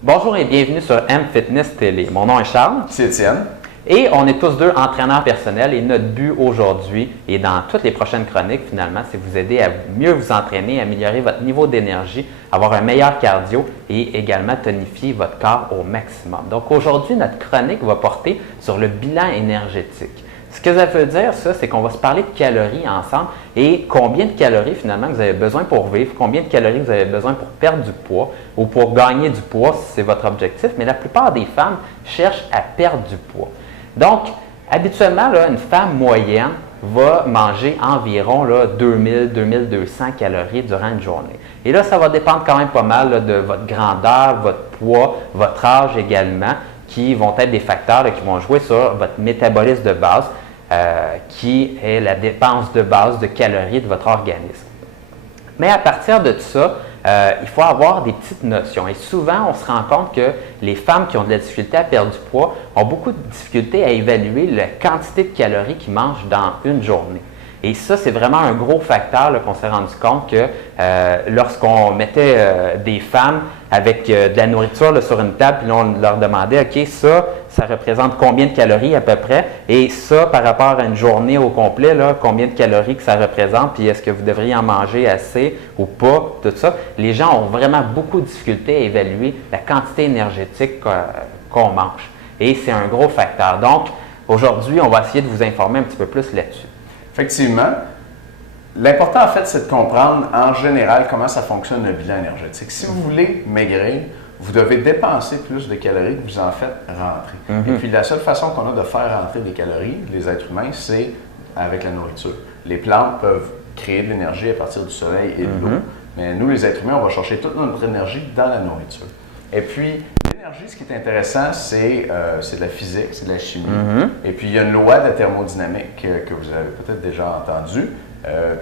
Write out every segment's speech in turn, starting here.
Bonjour et bienvenue sur M-Fitness Télé. Mon nom est Charles. C'est Étienne. Et on est tous deux entraîneurs personnels et notre but aujourd'hui et dans toutes les prochaines chroniques finalement, c'est de vous aider à mieux vous entraîner, améliorer votre niveau d'énergie, avoir un meilleur cardio et également tonifier votre corps au maximum. Donc aujourd'hui, notre chronique va porter sur le bilan énergétique. Ce que ça veut dire, ça, c'est qu'on va se parler de calories ensemble et combien de calories finalement vous avez besoin pour vivre, combien de calories vous avez besoin pour perdre du poids ou pour gagner du poids si c'est votre objectif. Mais la plupart des femmes cherchent à perdre du poids. Donc, habituellement, là, une femme moyenne va manger environ 2000-2200 calories durant une journée. Et là, ça va dépendre quand même pas mal là, de votre grandeur, votre poids, votre âge également, qui vont être des facteurs là, qui vont jouer sur votre métabolisme de base, qui est la dépense de base de calories de votre organisme. Mais à partir de tout ça, il faut avoir des petites notions. Et souvent, on se rend compte que les femmes qui ont de la difficulté à perdre du poids ont beaucoup de difficulté à évaluer la quantité de calories qu'ils mangent dans une journée. Et ça, c'est vraiment un gros facteur là, qu'on s'est rendu compte que lorsqu'on mettait des femmes avec de la nourriture là, sur une table, puis là, on leur demandait, OK, ça représente combien de calories à peu près? Et ça, par rapport à une journée au complet, là, combien de calories que ça représente? Puis est-ce que vous devriez en manger assez ou pas? Tout ça. Les gens ont vraiment beaucoup de difficultés à évaluer la quantité énergétique qu'on mange. Et c'est un gros facteur. Donc, aujourd'hui, on va essayer de vous informer un petit peu plus là-dessus. Effectivement. L'important, en fait, c'est de comprendre en général comment ça fonctionne le bilan énergétique. Si vous voulez maigrir, vous devez dépenser plus de calories que vous en faites rentrer. Et puis, la seule façon qu'on a de faire rentrer des calories, les êtres humains, c'est avec la nourriture. Les plantes peuvent créer de l'énergie à partir du soleil et de l'eau, mais nous, les êtres humains, on va chercher toute notre énergie dans la nourriture. Et puis, l'énergie, ce qui est intéressant, c'est de la physique, c'est de la chimie. Et puis, il y a une loi de la thermodynamique que vous avez peut-être déjà entendue,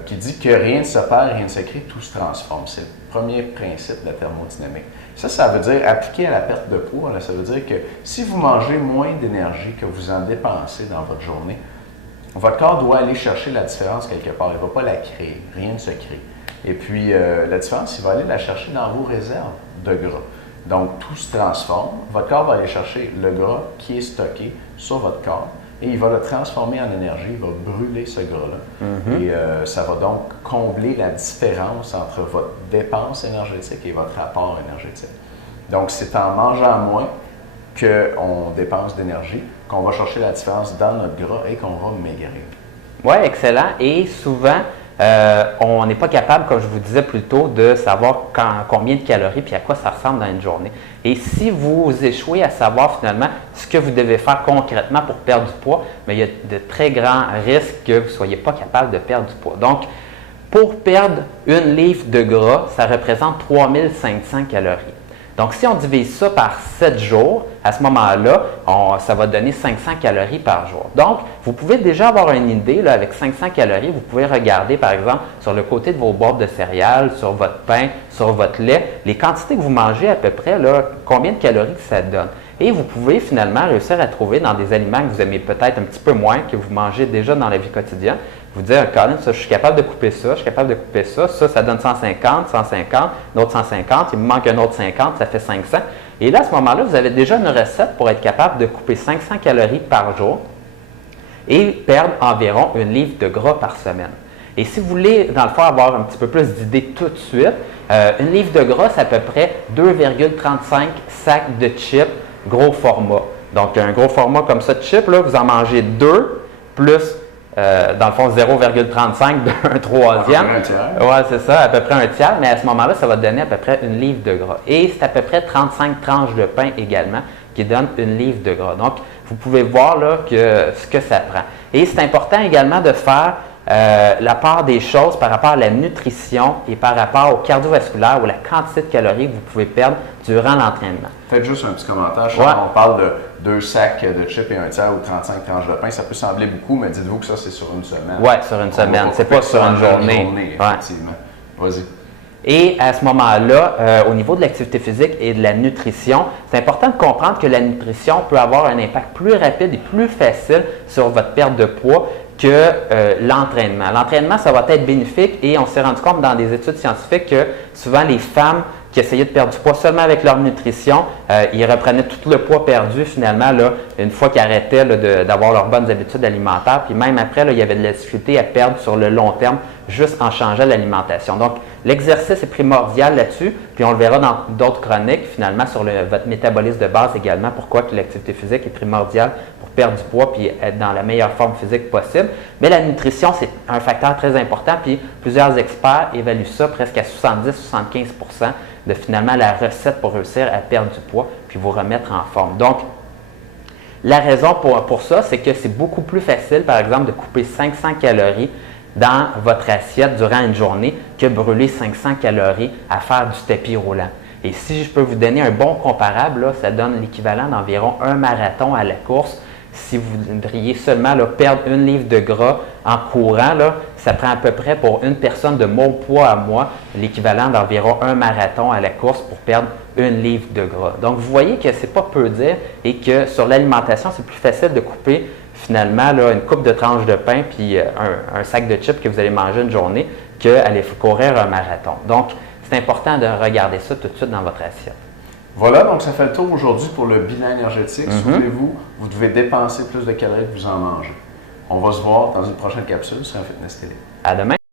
qui dit que rien ne se perd, rien ne se crée, tout se transforme. C'est le premier principe de la thermodynamique. Ça veut dire, appliqué à la perte de poids, là, ça veut dire que si vous mangez moins d'énergie que vous en dépensez dans votre journée, votre corps doit aller chercher la différence quelque part. Il ne va pas la créer. Rien ne se crée. Et puis, la différence, il va aller la chercher dans vos réserves de gras. Donc, tout se transforme. Votre corps va aller chercher le gras qui est stocké sur votre corps et il va le transformer en énergie, il va brûler ce gras-là. Et ça va donc combler la différence entre votre dépense énergétique et votre apport énergétique. Donc, c'est en mangeant moins qu'on dépense d'énergie qu'on va chercher la différence dans notre gras et qu'on va maigrir. Oui, excellent. Et souvent, on n'est pas capable, comme je vous disais plus tôt, de savoir combien de calories et à quoi ça ressemble dans une journée. Et si vous échouez à savoir finalement ce que vous devez faire concrètement pour perdre du poids, bien, il y a de très grands risques que vous ne soyez pas capable de perdre du poids. Donc, pour perdre une livre de gras, ça représente 3500 calories. Donc, si on divise ça par 7 jours, à ce moment-là, ça va donner 500 calories par jour. Donc, vous pouvez déjà avoir une idée, là, avec 500 calories, vous pouvez regarder, par exemple, sur le côté de vos boîtes de céréales, sur votre pain, sur votre lait, les quantités que vous mangez à peu près, là, combien de calories que ça donne. Et vous pouvez finalement réussir à trouver dans des aliments que vous aimez peut-être un petit peu moins, que vous mangez déjà dans la vie quotidienne, vous dire, Colin, ça, je suis capable de couper ça, je suis capable de couper ça, ça donne 150, un autre 150, il me manque un autre 50, ça fait 500. Et là, à ce moment-là, vous avez déjà une recette pour être capable de couper 500 calories par jour et perdre environ une livre de gras par semaine. Et si vous voulez, dans le fond, avoir un petit peu plus d'idées tout de suite, une livre de gras, c'est à peu près 2,35 sacs de chips gros format. Donc, un gros format comme ça de chips, là, vous en mangez 2 plus dans le fond, 0,35 d'un troisième. Un tiers. Oui, c'est ça, à peu près un tiers, mais à ce moment-là, ça va donner à peu près une livre de gras. Et c'est à peu près 35 tranches de pain également qui donnent une livre de gras. Donc, vous pouvez voir là, ce que ça prend. Et c'est important également de faire la part des choses par rapport à la nutrition et par rapport au cardiovasculaire ou la quantité de calories que vous pouvez perdre durant l'entraînement. Faites juste un petit commentaire. Charles, on parle de 2 sacs de chips et un tiers ou 35 tranches de pain. Ça peut sembler beaucoup, mais dites-vous que ça, c'est sur une semaine. Oui, sur une semaine. C'est pas sur une journée. Effectivement. Vas-y. Et à ce moment-là, au niveau de l'activité physique et de la nutrition, c'est important de comprendre que la nutrition peut avoir un impact plus rapide et plus facile sur votre perte de poids que l'entraînement. L'entraînement, ça va être bénéfique et on s'est rendu compte dans des études scientifiques que souvent les femmes qui essayaient de perdre du poids seulement avec leur nutrition. Ils reprenaient tout le poids perdu finalement là, une fois qu'ils arrêtaient d'avoir leurs bonnes habitudes alimentaires. Puis même après, là, il y avait de la difficulté à perdre sur le long terme juste en changeant l'alimentation. Donc, l'exercice est primordial là-dessus. Puis on le verra dans d'autres chroniques finalement sur votre métabolisme de base également. Pourquoi que l'activité physique est primordiale pour perdre du poids puis être dans la meilleure forme physique possible. Mais la nutrition, c'est un facteur très important. Puis plusieurs experts évaluent ça presque à 70-75% de finalement la recette pour réussir à perdre du poids puis vous remettre en forme. Donc, la raison pour ça, c'est que c'est beaucoup plus facile, par exemple, de couper 500 calories dans votre assiette durant une journée que brûler 500 calories à faire du tapis roulant. Et si je peux vous donner un bon comparable, là, ça donne l'équivalent d'environ un marathon à la course. Si vous voudriez seulement là, perdre 1 livre de gras en courant, là, ça prend à peu près pour une personne de mon poids à moi l'équivalent d'environ un marathon à la course pour perdre 1 livre de gras. Donc, vous voyez que c'est pas peu dire et que sur l'alimentation, c'est plus facile de couper finalement là, une coupe de tranches de pain puis un sac de chips que vous allez manger une journée qu'aller courir un marathon. Donc, c'est important de regarder ça tout de suite dans votre assiette. Voilà, donc ça fait le tour aujourd'hui pour le bilan énergétique. Souvenez-vous, vous devez dépenser plus de calories que vous en mangez. On va se voir dans une prochaine capsule sur un Fitness Télé. À demain!